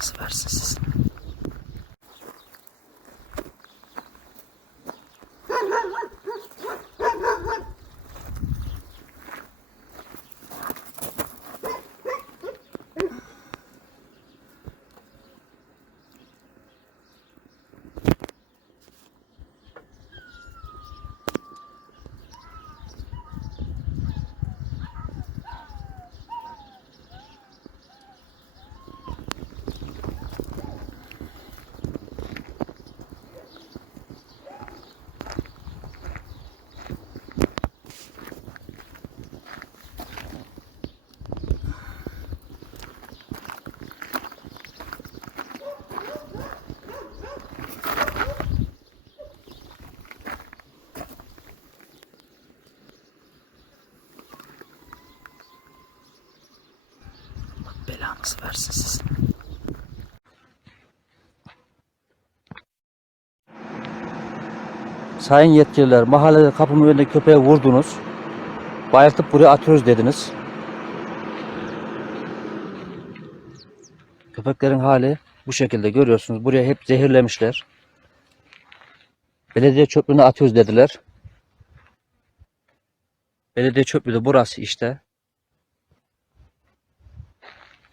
belanızı versin sizin. Belanızı versin sizin. Sayın yetkililer, mahallede kapımın önünde köpeğe vurdunuz. Bayıltıp buraya atıyoruz dediniz. Köpeklerin hali bu şekilde görüyorsunuz. Buraya hep zehirlemişler. Belediye çöplüğüne atıyoruz dediler. Belediye çöplüğü de burası işte.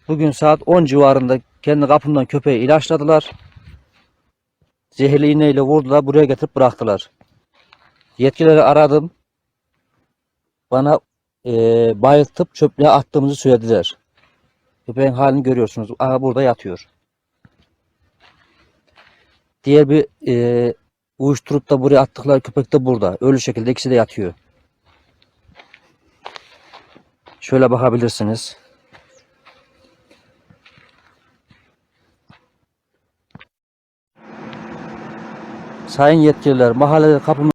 Bugün saat 10 civarında kendi kapımdan köpeği ilaçladılar. Zehirli iğneyle vurdular. Buraya getirip bıraktılar. Yetkilileri aradım. Bana bayıltıp çöplüğe attığımızı söylediler. Köpeğin halini görüyorsunuz. Aha burada yatıyor. Diğer bir uyuşturup da buraya attıkları köpek de burada. Ölü şekilde ikisi de yatıyor. Şöyle bakabilirsiniz. Sayın yetkililer, mahallede kapımın